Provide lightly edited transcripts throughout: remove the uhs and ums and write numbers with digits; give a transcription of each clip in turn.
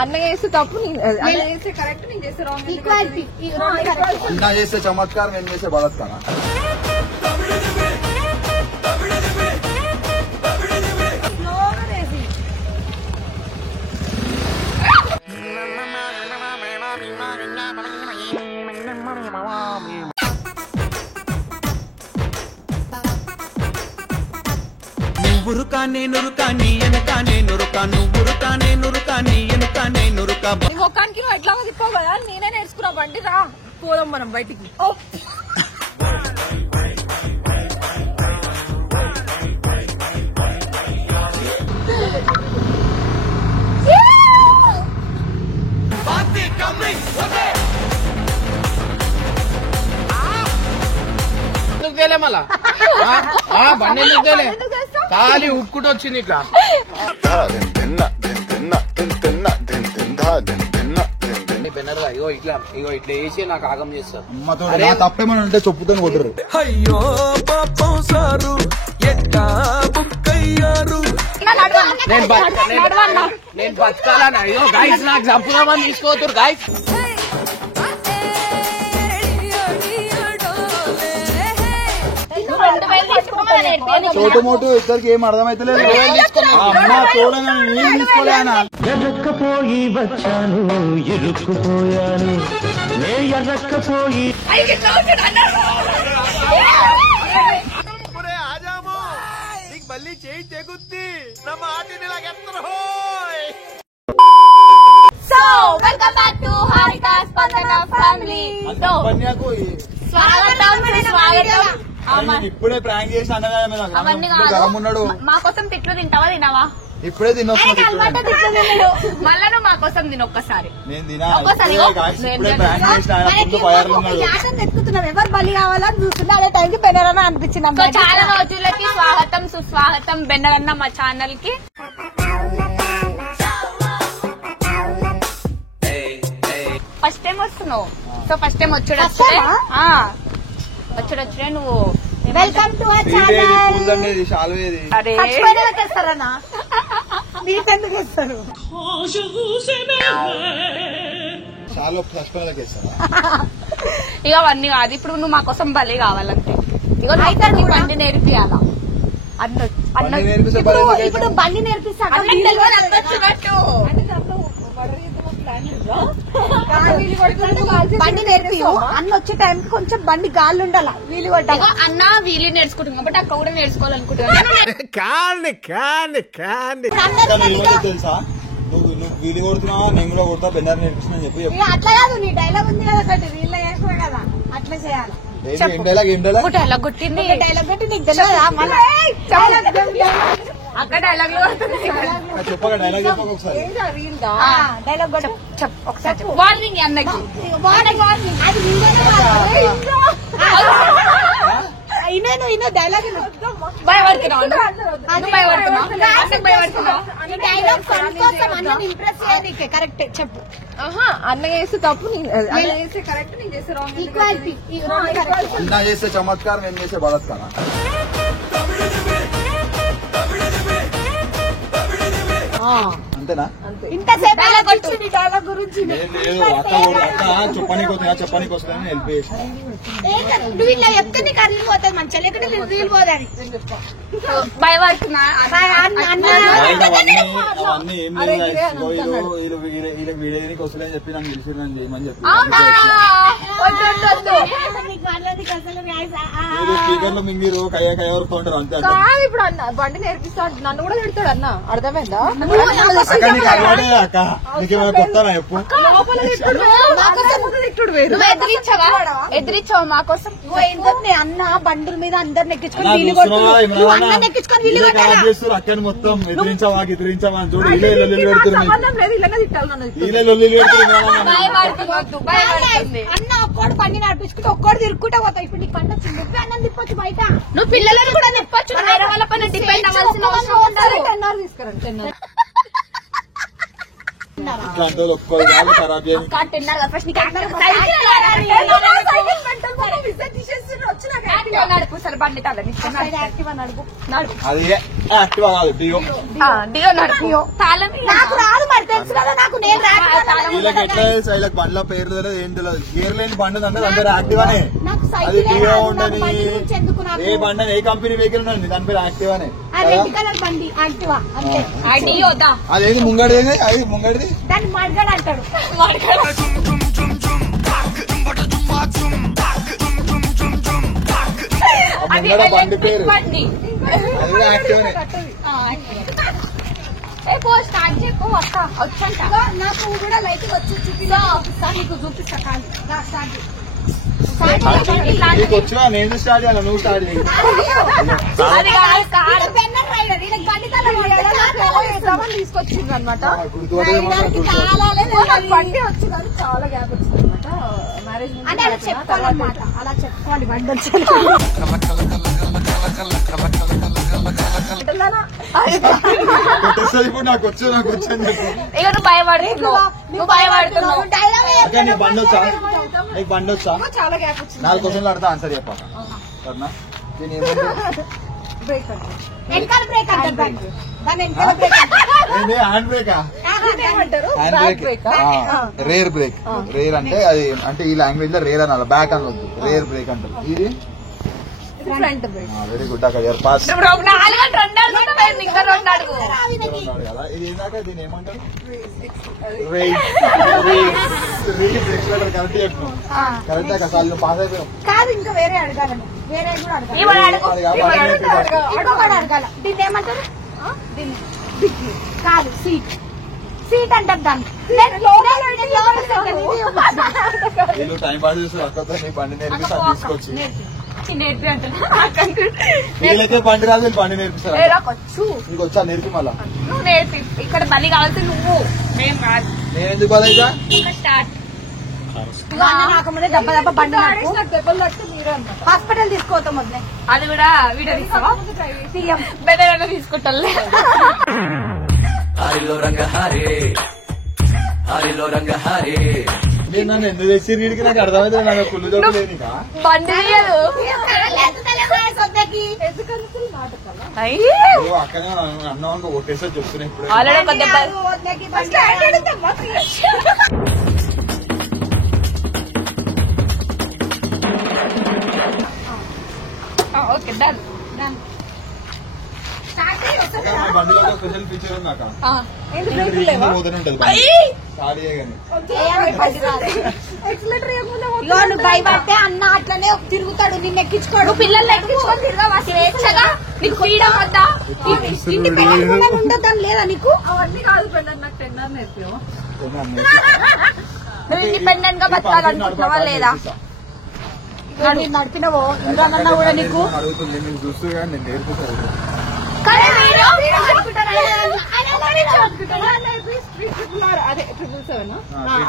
అన్న చేస్తే తప్పు, అన్న చేస్తే కరెక్ట్, నేను చేస్తే రాంగ్. ఈక్వాలిటీ. అన్న చేస్తే చమత్కారం, నేను చేస్తే బలత్కారం. నువ్వురుకా నేనురుకా నీ ఎనకా నేనురుకా నువ్వురుకా నేనురుకా నీ ఎనకా నేనురుకా. ముఖానికి నువ్వు ఎట్లా తిప్పావు కదా, నేనే నేర్చుకున్నా. బండి రా పోదాం మనం బయటికి. నువ్వేలే మళ్ళా బండి నువ్వేలే ఖాళీ ఉక్కుటి వచ్చింది ఇట్లా. ఇగో ఇట్లా వేసి నాకు ఆగం చేస్తారు. తప్పేమని అంటే చెప్పుతో కొట్టరు. అయ్యో పాపం సారు ఎట్టా బుక్కయ్యారు. నేను బతకాలని అయ్యో గైస్ నాకు చంపుదామని తీసుకోతురు గైస్. చోటు మోటు ఇద్దరికి ఏం అర్థమైతలేదు. అమ్మ చూడగా నేను తీసుకోలేనా. ఎర్రక్కపోయి వచ్చాను ఇరుక్కుపోయాను నే ఎర్రక్కపోయి. మళ్ళీ చేయి తెగుద్ది నా మాటిని లాగెత్తరు. So welcome back to Harika Spandana family. ఇప్పుడే ప్రాంక్ చేసి అన్నగాడు మా కోసం తిట్లు తింటావా తినవా? ఇప్పుడే తినొచ్చు. మళ్ళా నువ్వు మా కోసం తిను ఒక్కసారి. నేను తినాలి. ఎవరు బలి కావాలని చూస్తున్నా అదే టైంకి బెన్నరన్న అనిపించింది. చాలా రోజులకి స్వాగతం సుస్వాగతం బెన్నరన్న మా ఛానల్ కి. ఫస్ట్ టైం వస్తున్నావు, సో ఫస్ట్ టైం వచ్చుడే నువ్వు. Welcome to our channel. అరే తెస్తారన్నా మీకెందుకు ఇస్తారు? ఇక అవన్నీ కాదు, ఇప్పుడు నువ్వు మా కోసం బలి కావాలంటే ఇక నువ్వు బండి నేర్పియాలా. ఇప్పుడు బండి నేర్పిస్తా బండి నేర్పి అన్న వచ్చే టైంకి కొంచెం బండి గాలి ఉండాల. వీలు కొట్టాలి. అన్న వీలు నేర్చుకుంటున్నా బట్ అక్క కూడా నేర్చుకోవాలనుకుంటున్నా. తెలుసా నువ్వు వీలు కొడుతున్నావా, నేను కూడా కొడతా, బెన్నర్ నేర్పిస్తున్నా చెప్పి. అట్లా కాదు, నీ డైలాగ్ ఉంది కదా ఒకటి, వీళ్ళ చేసినా కదా అట్లా చేయాలి. డైలాగ్ కొట్టింది, డైలాగ్ కొట్టి నీకు తెలియదా? అక్కడ డైలాగ్ చెప్పగా డైలాగ్ చెప్పక ఒకసారి. డైలాగ్ చెప్పు ఒకసారి. వార్నింగ్ అన్నకి ఇన్నో డైలాగ్ భయపడుతున్నావు. కరెక్ట్ చెప్పు. అన్న చేస్తే తప్పు, అన్న చేస్తే కరెక్ట్, నేను చేస్తే రాంగ్. ఈక్వాలిటీ. అన్న చేస్తే చమత్కారం, నేను చేస్తే బలత్కారం. అంతేనా? ఇంతసేపు డైలాగ్ గురించి చెప్పడానికి వస్తుందని హెల్ప్ చేసిన. నువ్వు ఇలా చెప్తే నీకు అర్రీ పోతుంది మంచిగా, లేకుంటే నేను రీల్ పోదని భయపడుతున్నా. అవన్నీ ఏం లేదు, వీడియోకి వస్తుందని చెప్పి నాకు తెలిసిందని చేయమని చెప్పి స్పీకర్లు మింగిరు కయ్య కయ్య వరకు ఉంటారు అంతే. ఇప్పుడు అన్న బండి నేర్పిస్తాడు, నన్ను కూడా తిడతాడు అన్న. అర్థమైందా? అక్క నీకేమైనా కొత్తానా చెప్పు. ఎదిరించావా మా కోసం? అన్న బండుల మీద అందరిని ఎక్కించుకొని అక్కని మొత్తం ఎదిరించావా ఎదిరించావా అని చూడు. అన్న ఒక్కడు బండి నడిపించుకుంటే ఒక్కడు తిరుక్కుంటా పోతావు. ఇప్పుడు నీకు పంట వచ్చింది, అన్నం తిప్పొచ్చు బయట. నువ్వు పిల్లలను కూడా తిప్పొచ్చు, వేరే వాళ్ళ పైన డిపెండ్ అవ్వాల్సిన అవసరం ఉండదు. 10 hours తీసుకురండి. 10 hours నాకు రాదు మరి తెలుసు కదా, నాకు వీళ్ళకి ఎట్లా తెలుసు వీళ్ళకి బండ్ల పేరు తెలియదు ఏం తెలియదు గేర్ లేని బండి అంటే అందరు యాక్టివ్ అనే నాకు అది సైకిల్ టీవో ఉండని బండి గురించి ఎందుకు నాకు ఏ బండి ఏ కంపెనీ వెహికల్ ఉంది దాని పేరు యాక్టివ్ అనే ఆ రెడ్ కలర్ బండి యాక్టివా అంతే ఆడియోదా అదేది ముంగడిది అది ముంగడిది దాన్ని మడగడ అంటాడు ముంగడ బండి పేరు అది కూడా యాక్టివ్ అనే స్టార్ట్ చెప్పు వస్తా వచ్చంట నాకు కూడా లైట్ వచ్చి చూపిస్తా నీకు చూపిస్తా స్టార్ట్ నీకు వచ్చినా నేను స్టార్ట్ చేయాలి నువ్వు స్టార్ట్ చేయి తీసుకొచ్చింది అనమాట గుర్తు బండి వచ్చి కానీ చాలా గ్యాప్ వచ్చింది అనమాట మ్యారేజ్ అంటే అలా చెప్పుకోవాలన్నమాట అలా చెప్పుకోవాలి బండి వచ్చి ఇప్పుడు నాకు వచ్చు నాకు వచ్చని చెప్పి ఇక నువ్వు భయపడుతున్నావు నీకు బండి వచ్చా నీకు బండి వచ్చా చాలా గ్యాప్ వచ్చింది 4 క్వశ్చన్లు అడతా ఆన్సర్ చెప్పాక సరేనా నేను వెనకాల బ్రేక్ అంటారు దాన్ని వెనకాల బ్రేక్ ఏంటి హ్యాండ్ బ్రేకా ఏమంటారు hand brake rare break rare అంటే అది అంటే ఈ లాంగ్వేజ్ లో రేర్ అనాలి బ్యాక్ అనొద్దు రేర్ బ్రేక్ అంటారు ఇది ఫ్రంట్ బ్రేక్ వెరీ గుడ్ అక్కడ యూర్ పాస్ ఇది ఏందాక దీని ఏమంటారు కరెక్ట్ చెప్పు కరెక్ట్ అసలు పాస్ అయిపోయాం కాదు ఇంకా వేరే అడగాలను వేరే కూడా అడగాల దీన్ని ఏమంటారు దీన్ని డిక్కీ కాదు సీట్ అంటారు దాన్ని వీళ్ళు టైం పాస్ చేస్తారు అక్కడ నీ బండి నేర్పిస్తా తీసుకొచ్చి వీళ్ళకే బండి రాదు వీళ్ళు బండి నేర్పిస్తారు నీకు వచ్చా నేర్పి మళ్ళా నువ్వు నేర్పి ఇక్కడ బలి కావాల్సి నువ్వు మేము కాదు నేను ఎందుకు బాధ అయితే స్టార్ట్ రాకముందే దెబ్బ బండి హాస్పిటల్ తీసుకోవతాం వద్దే అది కూడా వీడియో తీసుకోవా బెదర్ తీసుకుంటా హరిలో రంగహారే హరిలో రంగహారే నేను నన్ను ఎందుకు తెచ్చి వీడికి నాకు అర్థమైతే నాకు కుళ్ళు జబ్బు లేనికా బండి అక్కనే అన్నం ఒకేసారి చెప్తున్నా ఇప్పుడు ఓకే డన్ బండిలో ఒక స్పెషల్ ఫీచర్ ఉంది అక్క పోతూనే ఉంటది ఖాళీ కానీ నువ్వు భయపడితే అన్న అట్లనే తిరుగుతాడు నిన్ను ఎక్కించుకోడు పిల్లల్ని ఎక్కించుకొని తిరగవా స్వేచ్ఛగా నీకు ఫ్రీడమ్ వద్దా ఇండిపెండెంట్ ఉండదని లేదా నీకు అవన్నీ కాదు నాకు టెన్నర్ నేర్పావు నువ్వు ఇండిపెండెంట్ గా బతకాలనుకుంటున్నావా లేదా నడిపినవో ఇంద్రన్నా కూడా నీకు అడుగుతుంది నేను చూస్తూ కానీ నేను నేర్పుతాను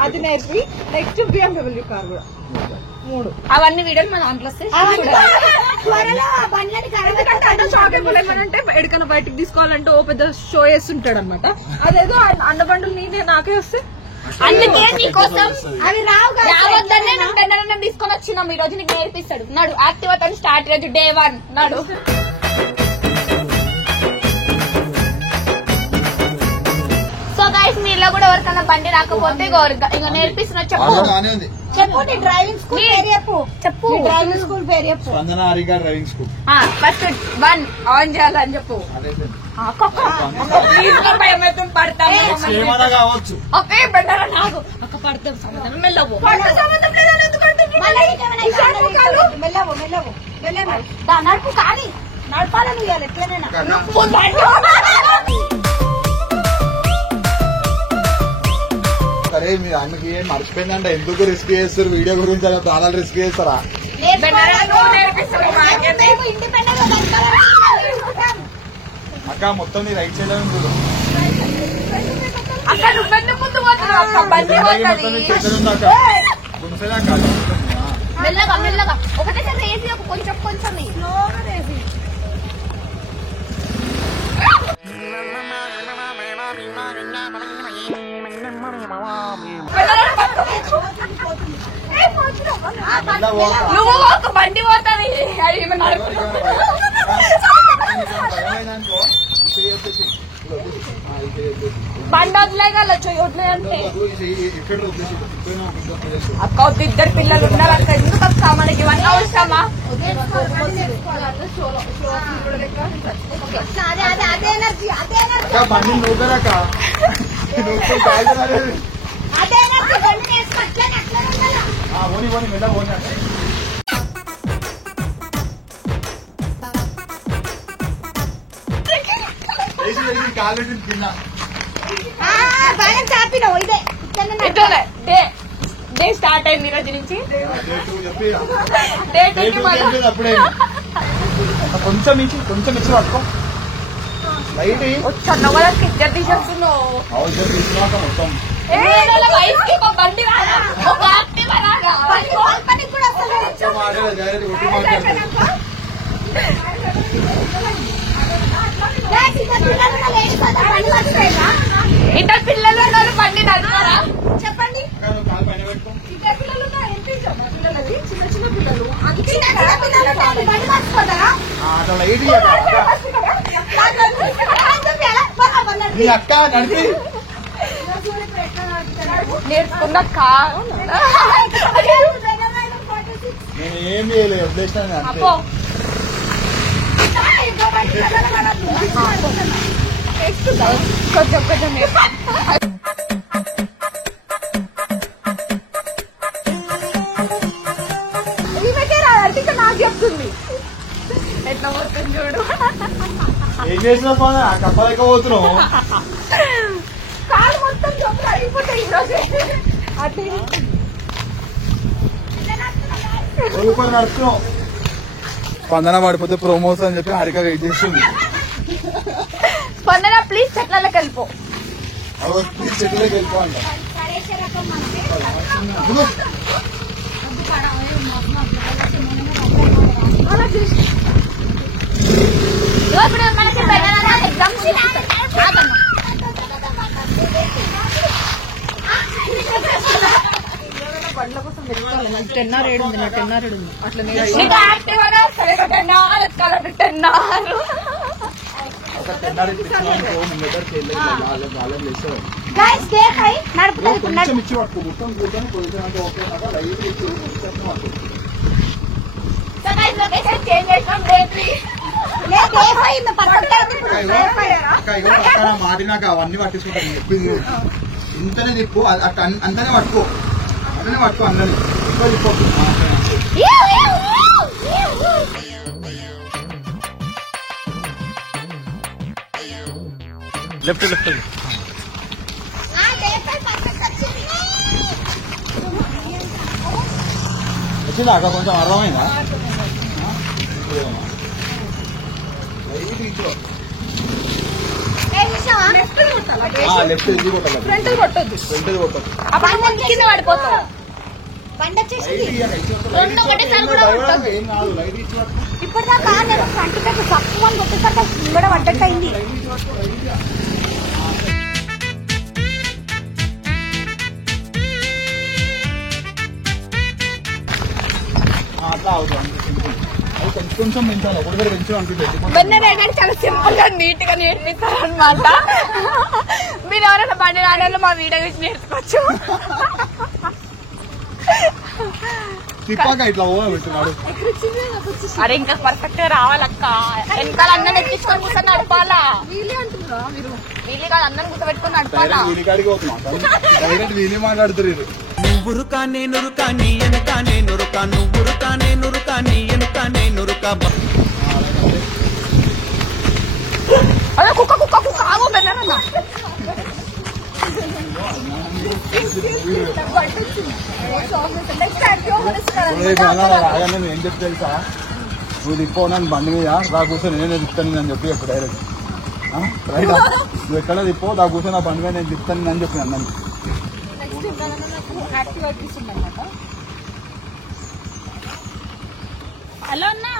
అది నేర్పి నెక్స్ట్ BMW కార్ కూడా 3 అవన్నీ వీడియోలు మన దాంట్లో అంటే ఎక్కడికైనా బయటకు తీసుకోవాలంటే ఓ పెద్ద షో చేస్తుంటాడు అనమాట అదేదో అన్నబండులు నేనే నాకే వస్తే అందుకే నీకోసం అవి రావద్దనే నేను తీసుకొని వచ్చినాం ఈ రోజు నీకు నేర్పిస్తాడు నాడు యాక్టివ్ స్టార్ట్ రోజు డే 1 నాడు సో గైస్ మీలో కూడా ఎవరికైనా బండి రాకపోతే ఇంకా నేర్పిస్తున్నా చెప్పు నీ డ్రైవింగ్ స్కూల్ పేరు చెప్పు డ్రైవింగ్ స్కూల్ పేరు చెప్పు స్పందన హరిగా డ్రైవింగ్ స్కూల్ ఫస్ట్ 1 ఆన్ చేయాలని చెప్పు ఏమైనా కావచ్చు ఓకే బెటర్ నాకు ఒక పడతాం సంబంధం మెల్లవు నడుపు కానీ నడపాలని ఇవ్వాలి ఎట్లనైనా సరే మీరు ఆమెకి ఏం మర్చిపోయిందంటే ఎందుకు రిస్క్ చేస్తారు వీడియో గురించి అలా చాలా రిస్క్ చేస్తారా అక్క మొత్తం నీ రైట్ సైడ్ చూడు మెల్లగా మెల్లగా ఒకటేసారి రేసి కొంచెం కొంచెం రేసి నువ్వు ఒక బండి పోతుంది బండి వదిలేయగలచ్చు వదిలే అంటే ఇక్కడ వదిలేసి అక్క వద్దు, ఇద్దరు పిల్లలు ఉన్నారు అక్క, ఎందుకు అక్క మనకి ఇవన్నీ అవసరమా? బండి నూకరాక ఓని ఓని మెల్ల ఓని అంటే కాలు తిన్నా డే స్టార్ట్ అయింది ఈ రోజు నుంచి. అప్పుడే కొంచెం ఇచ్చి పట్టుకో లైట్ వచ్చాను వాళ్ళకి ఇద్దరు తీసేస్తున్నావు. మొత్తం వైఫ్ కి ఒక బండి రాదా, ఒక యాక్టివా రాదా, పనికి కూడా అసలు ఇద్దరు పిల్లలు ఉన్నారు, బండి నడిపారా చెప్పండి? ఇద్దరు పిల్లలు ఉన్నారు, ఎంత పిల్లలది చిన్న చిన్న పిల్లలు, అక్క నడిపి నేర్చుకున్న నేను ఏం చేయలేదు వదిలేసాను అంతే. కొంచెం కొంచెం ఈమెకే రాదంటే ఇంకా నాకు చెప్తుంది ఎట్లా పోతుంది చూడు. ఏం చేసిన పని కప్పలేక పోతున్నావు. కాలు మొత్తం జబ్బులు అయిపోతాయి ఈరోజు. నడుస్తున్నావు. స్పందన పడిపోతే ప్రోమోస్ అని చెప్పి హారిక వెయిట్ చేస్తుంది. స్పందన ప్లీజ్ చెట్లకి వెళ్ళిపో. చెట్లకి వెళ్ళిపోండి. ఇప్పుడు మనకి ఎగ్జామ్స్ బండ్ల కోసం వెళ్తాను. 10 or 7 ఉంది, నా 10 or 7 ఉంది. అట్లా కొంచెం ఇచ్చి పట్టుకో మొత్తం కూర్చొని పొజిషన్ అంటే ఓకే మాటినాక అవన్నీ పట్టించుకుంటాను. చెప్పింది ఇంతనే తిప్పు, అంతనే పట్టుకో, అంతనే పట్టుకో, అందరినీ ఎక్కువ తిప్పు. లెఫ్ట్ లెఫ్ట్ వచ్చిందా అక్క? కొంచెం అర్థమైందా? లెఫ్ట్ ఇది కొట్టాలి, ఫ్రంట్ కొట్టద్దు, ఫ్రంట్ కొట్టదు. కింద పడిపోతావు. ఏం కాదు, లైట్ ఇచ్చి పట్టుకో. ఇప్పుడు దాకా నేను ఫ్రంట్ తక్కువ కొట్టేసాక కూడా పడ్డట్టు అయింది. అట్లా అవుతుంది. అది కొంచెం పెంచాలి, ఒకటి పెంచు అంటుంటే చాలా సింపుల్ గా నీట్ గా నేర్పిస్తారు అనమాట. మీరు ఎవరైనా బండి రాడాలో మా వీడియో చూసి నేర్చుకోవచ్చు. తిప్పాక ఇట్లా ఓన పెట్టున్నాడు. అరే ఇంకా పర్ఫెక్ట్ గా రావాలక్క. వెనకాల అన్నం ఎక్కించుకొని కూర్చొని నడపాలా? వీళ్ళు కాదు, అన్నం కూర్చోబెట్టుకొని నడపాలా? వీలికాడికి పోతున్నాం, డైరెక్ట్ వీలి మాట్లాడుతున్నారు. నువ్వురుకా నేనురుకా నీ ఎనుకా నేనురుకా నువ్వురుకా నేనురుకా నీ ఎనుకా నేనురుకా. అదే కుక్క కుక్క కుక్క ఆగో బెల్లనన్నా. నేను ఏం చెప్తా తెలుసా, నువ్వు తిప్పో నన్ను బండి మీద దా కూర్చొని నేనే తిప్పుతాను అని చెప్పి ఎప్పుడు డైరెక్ట్ రైట్. నువ్వు ఎక్కడ తిప్పో దా కూర్చొని నా బండి మీద నేను తిప్పుతాను అని చెప్పి అన్నాను. హలో అన్నా.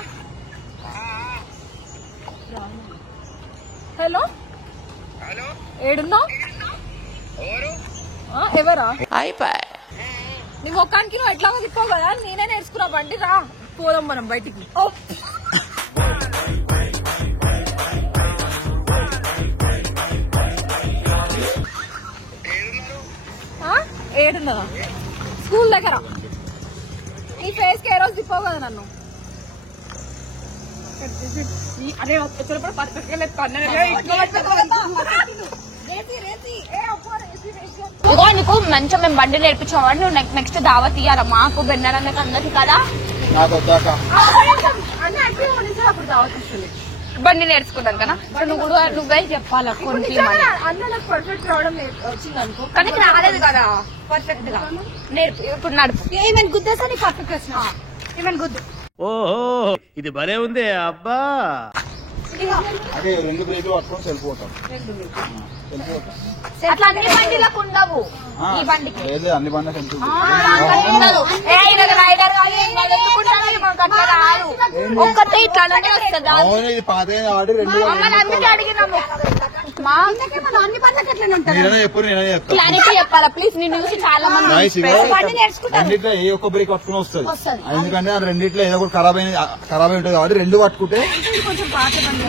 హలో ఏడున్నా? ఎవరా? నీ మొక్కానికి నువ్వు ఎట్లా తిప్పావు కదా, నేనే నేర్చుకున్నా. బండి రా పోదాం మనం బయటికి. ఏడున్నదా స్కూల్ దగ్గర నీ ఫేస్ కి ఏ రోజు తిప్పావు కదా నన్ను అదే వచ్చినప్పుడు పర్ఫెక్ట్ గా ఇదిగో నీకు మంచిగా మేము బండి నేర్పించామని నువ్వు నెక్స్ట్ దావత్ ఇయ్యాల మాకు బెన్నరన్నకి అందరికి కదా బండి నేర్చుకున్నాను కదా నువ్వే చెప్పాలా కొన్ని పర్ఫెక్ట్ రావడం వచ్చిందనుకో కానీ రాలేదు కదా పర్ఫెక్ట్ గా నేర్పు ఇప్పుడు నడుపు ఏమైనా గుద్దేసా నీకు పర్ఫెక్ట్ వచ్చిన ఏమైనా గుద్దు ఓహో ఇది భలే ఉంది అబ్బా అదే 2 బ్రేకులు పట్టుకొని వెళ్ళిపోతాం అట్లా అన్ని బండిలకు ఉండవు ఈ బండికి లేదు అన్ని బండ్లకు ఒక్కటే ఇట్లానే వస్తుంది ఇది పాతే ఆడి 2 అందుకే అడిగినాము అన్ని బండ్లకి ఎట్లనే ఉంటారు ఎప్పుడు నేనే చెప్తాను క్లారిటీ చెప్పాలా ప్లీజ్ నేను చూసి చాలా మంది బండి నేర్చుకుంటారు రెండిట్లో ఏ ఒక్క బ్రేక్ పట్టుకుని వస్తుంది ఎందుకంటే ఆ రెండిట్లో ఏదో ఒకటి ఖరాబ్ అయి ఉంటుంది కాబట్టి 2 పట్టుకుంటే కొంచెం పాత బండి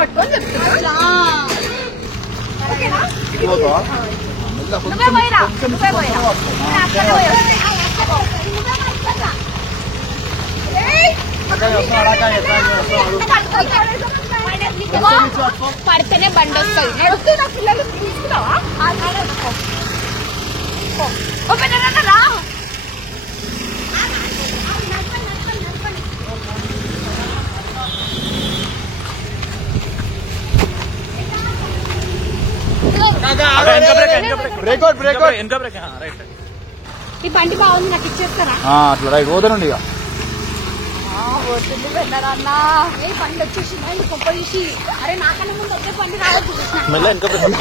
పట్టుకొని చెప్తున్నా నువ్వే పోయిరా నువ్వే పోయిరా పడితేనే బండి వస్తుంది నా పిల్లలు తీసుకున్నావా రా ఈ బండి బాగుంది నాకు ఇచ్చేస్తారా అట్లా రైట్ పోతానండి ఇక పోతుంది వెళ్ళరన్నా ఏ బండి వచ్చేసింది గొప్ప తీసి అరే నాకన్నా ముందు వచ్చే బండి రావచ్చు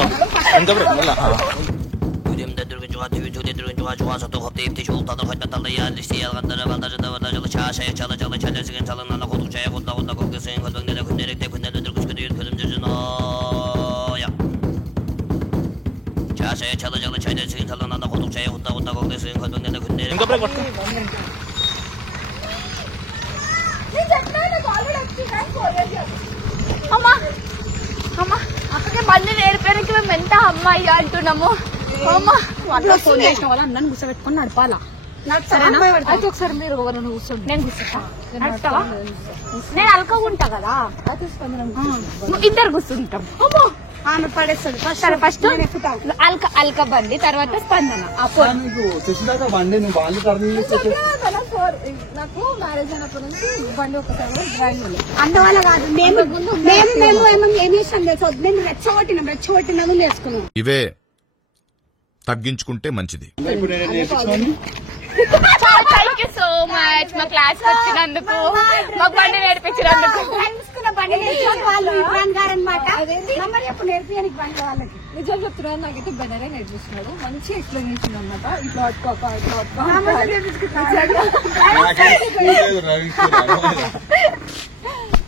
అమ్మా అమ్మా అక్కడికి బండి నేర్పేరికి మేము ఎంత అమ్మాయి అంటున్నాము అమ్మా ఫోన్ చేసిన వాళ్ళు అందరిని కూర్చోబెట్టుకుని నడపాలా అయితే ఒకసారి మీరు కూర్చోండి నేను కూర్చుంటా నడుస్తావా నేను అల్కగుంటా కదా ఇద్దరు కూర్చుంటాం అమ్మో ఆమె పడేస్తుంది ఫస్ట్ అల్క బండి తర్వాత స్పందన బండి నాకు మ్యారేజ్ అయినప్పటి నుంచి బండి ఒకసారి డ్రైవింగ్ అందువల్ల కాదు మేము ఏం చేస్తాం తెలుసు మేము రెచ్చగొట్టినది వేసుకున్నాం ఇవే తగ్గించుకుంటే మంచిది ఇప్పుడు నేను నేర్పించుకోండి థ్యాంక్ యూ సో మచ్ మా క్లాస్ వచ్చినందుకు మాకు బండి నేర్పించినందుకు వాళ్ళు ఇబ్రాన్ గారు అనమాట ఎప్పుడు నేర్పించడానికి బండి వాళ్ళకి నిజం చెప్తున్నాను నాకైతే బెనరే నేర్పిస్తున్నాడు మంచి ఎక్స్ప్లెనేషన్ అనమాట ఇట్లా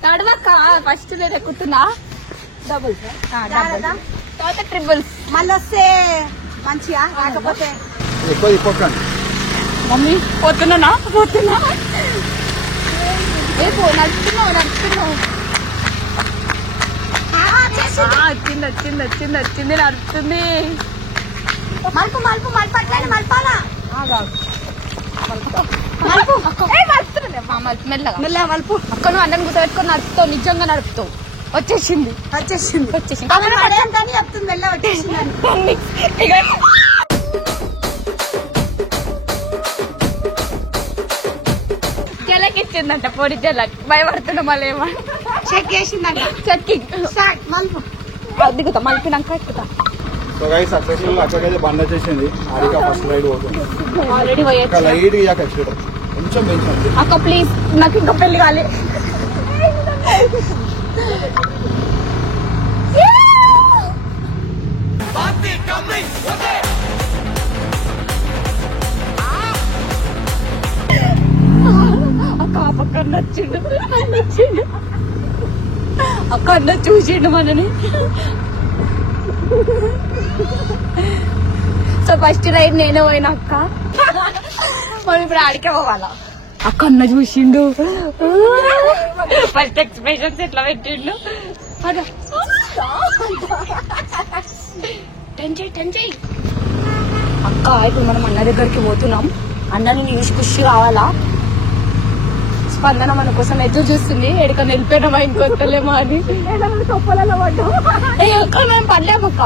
నడవక్క ఫస్ట్ నేను ఎక్కుతున్నా డబుల్స్ తర్వాత ట్రిపుల్స్ మళ్ళీ వస్తే మంచిగా రాకపోతే ఎక్కువ ఇప్పకండి మమ్మీ పోతున్నా ఏ నడుస్తున్నావు వచ్చింది నడుస్తుంది మలుపు అట్లనే మలపాలా మెల్లగా మలుపు అక్క నువ్వు అన్నం కూర్చోబెట్టుకొని నడుపుతావు నిజంగా నడుపుతావు వచ్చేసింది చెప్తుంది వెళ్ళ వచ్చేసిందని ఇచ్చిందంట పొడి జలకి భయపడుతున్నా మళ్ళీ ఏమో చెక్ చేసిందంట చెక్కింగ్ మలుపు దిగుతా మలిపినాక ఎక్కుతా సో గైస్ సక్సెస్ఫుల్ అక్కడికైతే బండ్ వచ్చేసింది ఆడిగా ఫస్ట్ రైడ్ పోతుంది ఆల్రెడీ పోయొచ్చు లైట్ ఇక ఖచ్చితంగా కొంచెం పెంచండి అక్క ప్లీజ్ నాకు ఇంకా పెళ్లి కాలే అక్క పక్క నచ్చిండు అక్క అన్న చూసిండు మనని సో ఫస్ట్ రైడ్ నేనే పోయినా అక్క మనం ఇప్పుడు ఆడికే పోవాలా అక్క అన్న చూసిండు ఫస్ట్ ఎక్స్ప్రెషన్స్ ఎట్లా పెట్టిండు టెన్ చేయి అక్క అక్క ఇప్పుడు మనం అన్న దగ్గరికి పోతున్నాం, అన్నని చూసి ఖుషి రావాలా. స్పందన మన కోసం ఎదురు చూస్తుంది, ఎక్కడికన్నా వెళ్ళిపోయినామా ఇంకొత్తలేమా అని. తొప్పలలో పడ్డాం. అక్క మేము పడలేము అక్క.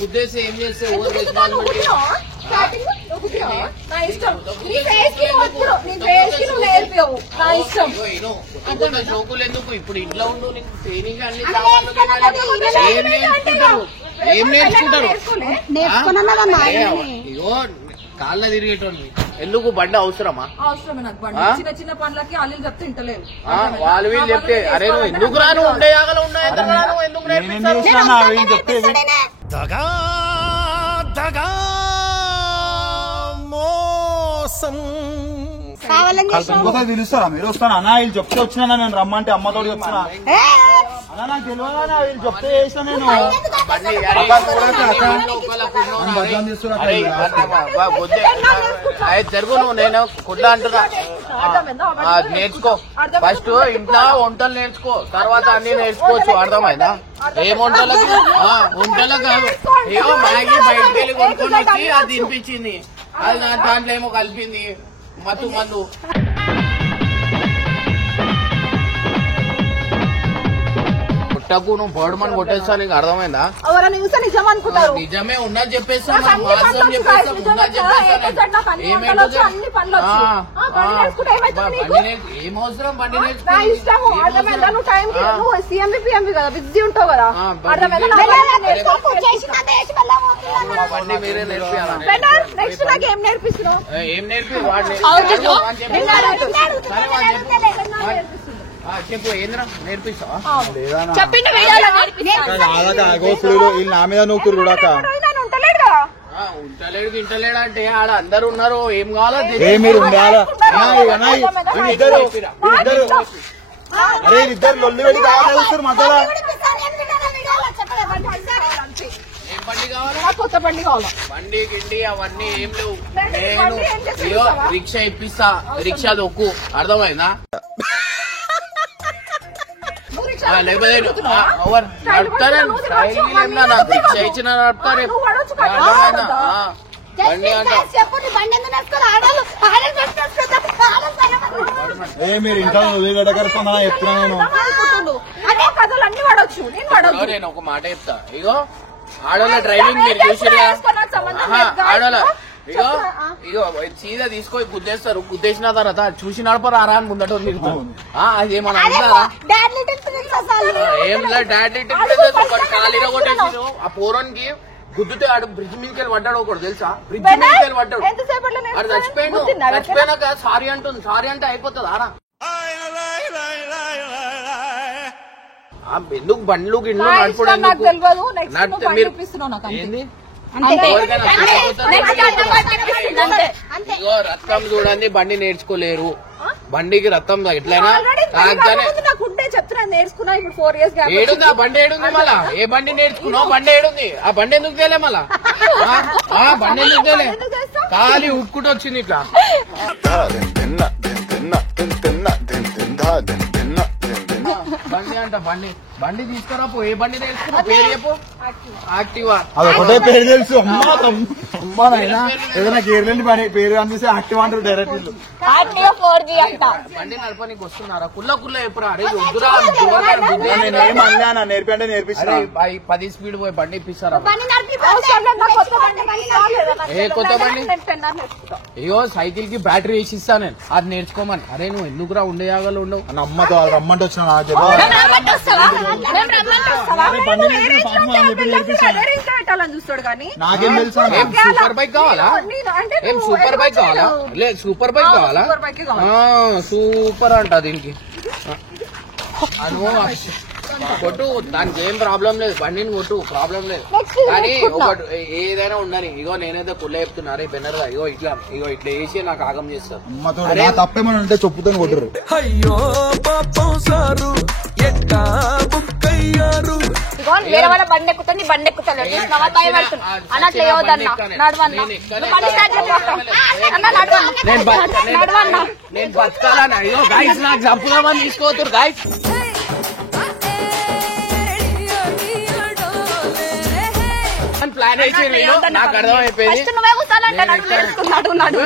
గుద్దేసి ఏం చేస్తే చోకులు ఎందుకు ఇప్పుడు ఇంట్లో ఉండు, నీకు ట్రైనింగ్ అన్ని ఏం నేర్చుకుంటారు? ఇగో కాళ్ళ తిరిగేటోళ్ళు ఎందుకు బండి అవసరమా? అవసరమే నాకు బండి. చిన్న చిన్న పనులకి వాళ్ళు చెప్తే ఇంటలేదు. వాళ్ళు వీళ్ళు చెప్తే అరే నువ్వు ఎందుకు రాను ఉండే ఆగలు ఉండే ఎందుకు దగా దగా మోసం ఇంకోసారి పిలుస్తారా మీరు? వస్తాను అన్న, వీళ్ళు చెప్తే వచ్చినా, నేను రమ్మంటే అమ్మతోటి వచ్చినా అన్న, నాకు తెలియదా వీళ్ళు చెప్తే చేసిన నేను జరుగు. నువ్వు నేను కుడ్డ అంటున్నా, నేర్చుకో. ఫస్ట్ ఇంట్లో వంటలు నేర్చుకో, తర్వాత అన్ని నేర్చుకోవచ్చు. అర్థమైందా? ఏం వంటలకు వంటలకు కాదు. ఏమో మ్యాగీ బయటకు వెళ్ళి కొనుక్కొని వచ్చి అది తినిపించింది, అది దాంట్లో ఏమో కలిపింది మత్తు మందు. పుట్టకు నువ్వు బర్డ్మన్ కొట్టేస్తా, నీకు అర్థమైందా? నిజం అనుకుంటారు. నిజమే ఉన్నది చెప్పేస్తా, మాత్రం చెప్పేస్తా, ఉన్నది చెప్పేస్తా. ఏం అవసరం బండి బండి మీరే నేర్పియాలి. ఏం నేర్పిస్తున్నావు? ఏం నేర్పి చెప్పు ఏంద్రా నేర్పిస్తావా? చెప్పిండు వీళ్ళు నా మీద నూకురు కూడా ఉంటలేడు ఇంటలేడు అంటే ఆడ అందరు ఉన్నారు, ఏం కావాలో మీరు ఉండాలా? అరే ఇద్దరు లొల్లి వెళ్ళి కావాలి మధ్యలో. ఏం బండి కావాలి? కొత్త బండి కావాలా? బండి గిండి అవన్నీ ఏం లేవు. నేను రిక్షా ఇప్పిస్తా, రిక్షా దొక్కు. అర్థమైందా? లేకపోతే నడుపుతారే రిక్షా ఇచ్చిన నడుపుతారే. బండి అంట మీరు ఇంట్లో వదిలిగడగలుగుతున్నా చెప్తున్నా నేను ఒక మాట చెప్తా. ఇగో ఆడోళ్ళ డ్రైవింగ్ మీరు చూసిరా? ఆడోళ్ళ ఇగో ఇగో సీదా తీసుకొని గుద్దేస్తారు, గుద్దేసిన తర్వాత చూసి నడపరా అని ముందట అది ఏమన్నా అంటారా? ఏం లేదు డాడీ కాలిరా కొట్టేసి ఆ పోరానికి గుద్దుతే ఆడు బ్రిడ్జ్ మీదకి వెళ్ళి పడ్డాడు ఒకటి తెలుసా? బ్రిడ్జ్ మీదకి వెళ్ళి పడ్డాడు, అది చచ్చిపోయాడు. చచ్చిపోయినాక సారీ అంటుంది, సారీ అంటే అయిపోతుంది ఆరా? ఎందుకు బండ్లు గిడ్లు నడపడం? ఏంది ఇగో రక్తం చూడండి, బండి నేర్చుకోలేరు. బండికి రక్తం ఎట్లయినా నేర్చుకున్నా. ఇప్పుడు 4 years ఏడుంది ఆ బండి? ఏడుంది మళ్ళా? ఏ బండి నేర్చుకున్నావు? బండి ఏడుంది? ఆ బండి ఎందుకు తేలే మళ్ళా? ఆ బండి ఎందుకు తేలే? ఖాళీ ఉక్కుంటూ వచ్చింది ఇట్లా. బండి అంట బండి బండి తీసుకురా పో. ఏ బండి నేర్చుకున్నా? పేరు చెప్పు. యాక్టివా. అదొకటే పేరు తెలుసు. అమ్మాయినా ఏదైనా గేర్లేని పని పేరు కనిపిస్తే యాక్టివ్ అంటారు డైరెక్ట్. బండి నడపనికి వస్తున్నారా? కుల్ల కుల్ల ఎప్పుడు? అరే వద్దురా, నేర్పి అంటే నేర్పిస్తారా? 10 స్పీడ్ పోయి బండి ఇప్పిస్తారా? ఏ కొత్త బండి? అయ్యో సైకిల్ కి బ్యాటరీ వేసి ఇస్తా నేను, అది నేర్చుకోమని. అరే నువ్వు ఎందుకురా ఉండే జాగాలో ఉండవు? అమ్మతో రమ్మంటే వచ్చిన చూస్తాడు కానీ నాకేం తెలుసా? సూపర్ బైక్ కావాలా? ఏం సూపర్ బైక్ కావాలా? లేదు సూపర్ బైక్ కావాలా? సూపర్ అంట దీనికి. కొట్టు, దానికి ఏం ప్రాబ్లం లేదు. బండిని కొట్టు, ప్రాబ్లం లేదు. కానీ ఒకటి ఏదైనా ఉండని. ఇగో నేనైతే కుళ్ళ చెప్తున్నారు బెన్నర్గా. ఇగో ఇట్లా వేసి నాకు ఆగం చేస్తారు. తప్పేమని ఉంటే చెప్పుతాను కొట్టరు. అయ్యో పాపం సారు ఎట్టా బుక్కయ్యారు. వేరే వాళ్ళ బండి ఎక్కుతుంది బండి ఎక్కుతలేదు చూసినావా భయపడుతున్నా అన్నట్లు ఏవద్దన్నా నడవన్నా బండి స్టార్ట్ అన్న నడవన్నా నేను బతకాలన్నా అయ్యో గైస్ నాకు చంపుదామని తీసుకోవద్దు గైస్ ప్లాన్ అయితే నాకు అర్థమైపోయింది నువ్వే కూర్చోనంటే నడు నడు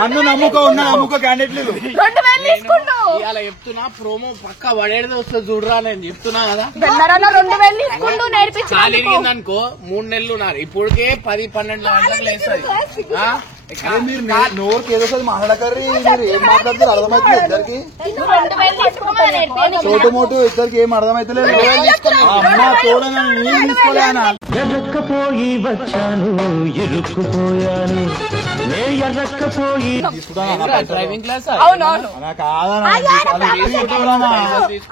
నన్ను నమ్ముకో ఉన్నా నమ్ముకో క్యాండిడేట్ 2000 తీసుకుంటూ ఇలా చెప్తున్నా ప్రోమో పక్క పడేది వస్తుంది చూడరా నేను చెప్తున్నా కదా బెన్నరన్న 2000 తీసుకుంటూ నేర్పించాలిందనుకో 3 నెలలు ఉన్నారు ఇప్పటికే 10-12 గంటలకు లేస్తుంది మీరు నోరుకి ఏదో మాట్లాడకర్రీ మీరు ఏం మాట్లాడుతారు అర్థమవుతుంది ఇద్దరికి చోటు మోటు ఇద్దరికి ఏం అర్థమైతలేదు అమ్మ చూడని నేను తీసుకోలే అన్న ఎర్రక్కపోయి వచ్చాను ఇరుక్కుపోయాను నే ఎర్రక్కపోయి డ్రైవింగ్ క్లాస్ అవునవును అలా కాదన్నా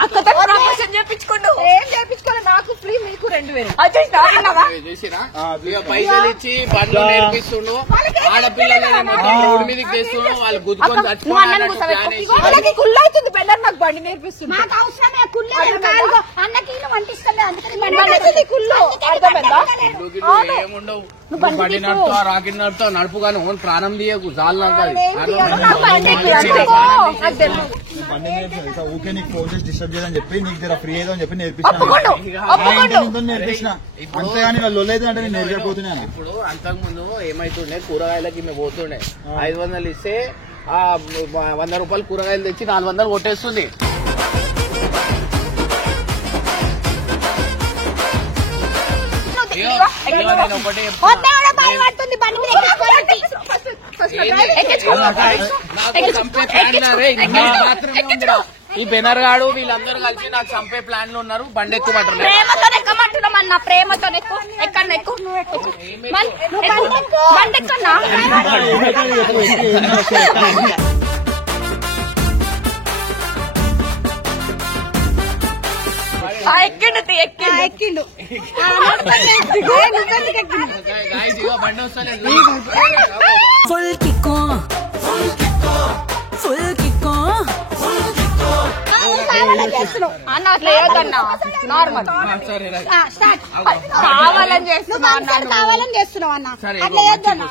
అక్కతో ప్రమోషన్ చేయించుకుంటూ ఏం చేయించుకోలేదు నాకు ఫ్రీ మీకు 2000 చూసినా పైసలు ఇచ్చి బండ్లు నేర్పిస్తుండు ఆడపిల్లలు రోడ్డు మీదకి తెస్తుండు వాళ్ళు గుద్దుకొని చచ్చిపోయి కుళ్ళు అవుతుంది బెల్లర్ నాకు బండి నేర్పిస్తుంది మాకు అవసరమే కుళ్ళు అన్నకి వంటిస్తలే అందుకని కుళ్ళు అర్థమైందా ఏముండవు బండి నడుపుతావు రాకెట్ నడుపుతావు నడుపు కానీ ఓన్ ప్రాణం తీయకు చాలు ఊకే నీకు ఫోన్ చేసి డిస్టర్బ్ చేయదని చెప్పి నీకు జర ఫ్రీ ఏదో అని చెప్పి నేర్పించిన నేర్పించిన అంతేగాని వాళ్ళు లేదు అంటే నేను నేర్చుకోపోతున్నాను ఇప్పుడు అంతకు ముందు ఏమైతుండే కూరగాయలకి మేము పోతుండే 500 ఇస్తే 100 రూపాయలు కూరగాయలు తెచ్చి 400 కొట్టేస్తుంది నేను ఒకటి ఈ బెనర్గాడు వీళ్ళందరూ కలిసి నాకు చంపే ప్లాన్ లో ఉన్నారు బండి ఎక్కుమంటారు ప్రేమతో ఎక్కమంటున్నాం అన్న ప్రేమతో ఎక్కడ ఎక్కువ బండి ఎక్కున్నా ఎక్కిండు బండి వస్తలేదు అన్న అట్లా వేయొద్దన్నా నార్మల్ కావాలని చేస్తున్నా కావాలని చేస్తున్నావు అన్న అట్లా వేయొద్దన్నా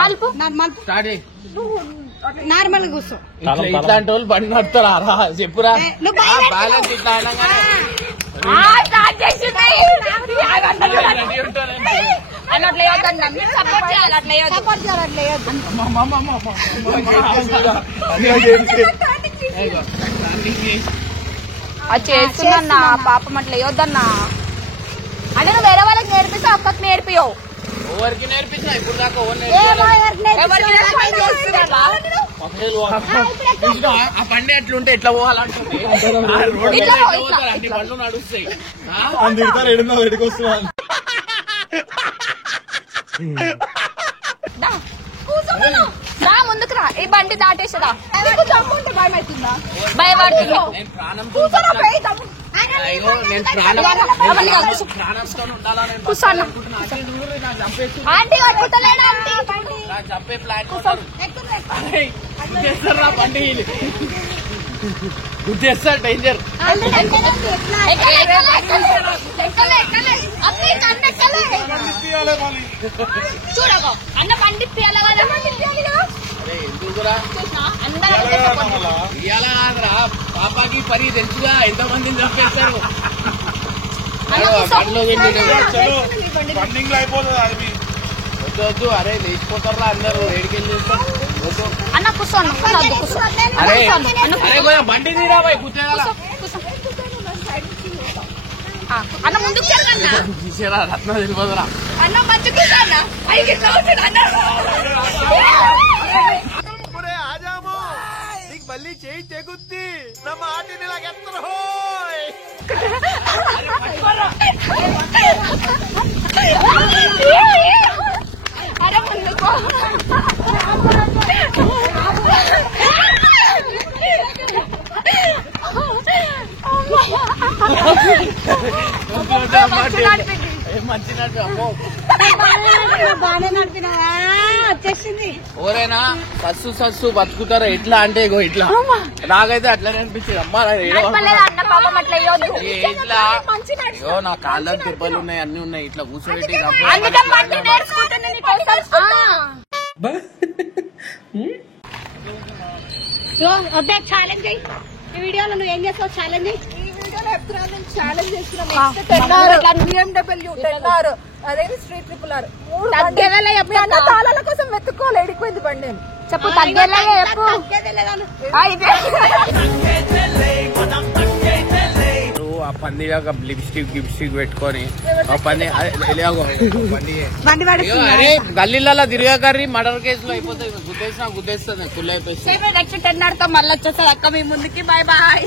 మలుపు నార్మల్ కూర్చో ఇట్లాంటి వాళ్ళు బండి నడుపుతారా చెప్పురా బ్యాలెన్స్ ఇట్లా అది చేస్తున్నా పాపం అట్లా వేయొద్దన్నా అంటే నువ్వు వేరే వాళ్ళకి నేర్పిస్తే అక్కకి నేర్పియవు ఎవరికి నేర్పించినా ఇప్పుడు దాకా ఆ బండి ఎట్లుంటే ఎట్లా పోవాలంటుంది అన్ని బండ్లు నడుస్తాయి ముందుకు రా ఈ బండి దాటేసదా భయపడుతున్నా నేను ప్రాణంతో చంపే ప్లాన్ గుర్తిస్తారా బండి గుర్తిస్తారు డేంజర్ చూడగో అన్న బండి ఎందుకురా ఇవాళ కాదురా పాపాకి పని తెలుసుగా ఎంత మందిని చంపేస్తారు వద్దు అరే లేచిపోతారా అందరు వేడికెళ్ళి చూస్తాం అన్న కూర్చోను అరే అరే బండి తీరా పోయి కూర్చోగల అన్న ముందుకు తీసేరా రత్న తెలియదురా అన్న మంచిగా మళ్ళీ చేయి తెగుద్ది నా మాటిని అరే ముందుకో మంచి నడిపా బాగానే నడిపినావా వచ్చేసింది. ఎవరైనా సస్సు సస్సు బతుకుతారా ఎట్లా అంటే ఇగో ఇట్లా నాకైతే అట్లనే అనిపించింది. అమ్మా అన్న పాపం అట్లా ఇవ్వద్దు. ఇట్లా అయ్యో నా కాళ్ళ తిప్పలు ఉన్నాయి అన్ని ఉన్నాయి ఇట్లా కూర్చోబెట్టి అందుకే మంచి నేర్చుకుంటుంది నీకోసం. ఛాలెంజ్ అయ్యి ఈ వీడియోలో నువ్వు ఏం చేస్తావు? ఛాలెంజ్ అయ్యి. ఈ వీడియోలో చెప్తున్నాను నేను ఛాలెంజ్ చేస్తున్నాను. BMW 10R అదేమి స్ట్రీట్ ట్రిపుల్ R 3 అన్న తాళాల కోసం వెతుక్కోవాలి. ఎడిపోయింది బండి చెప్పు. తగ్గేలా చెప్పు. ఆ పంది లిప్స్టిక్ గిప్స్టిక్ పెట్టుకొని ఆ పంది అరే గల్లీలలో తిరగకర్రీ మర్డర్ కేసులో అయిపోతాయి. గుద్దేసినా గుద్దేస్తుంది కుళ్ళు అయిపోయింది. నెక్స్ట్ 10R తో మళ్ళీ వచ్చేస్తుంది అక్క మీ ముందుకి. Bye bye.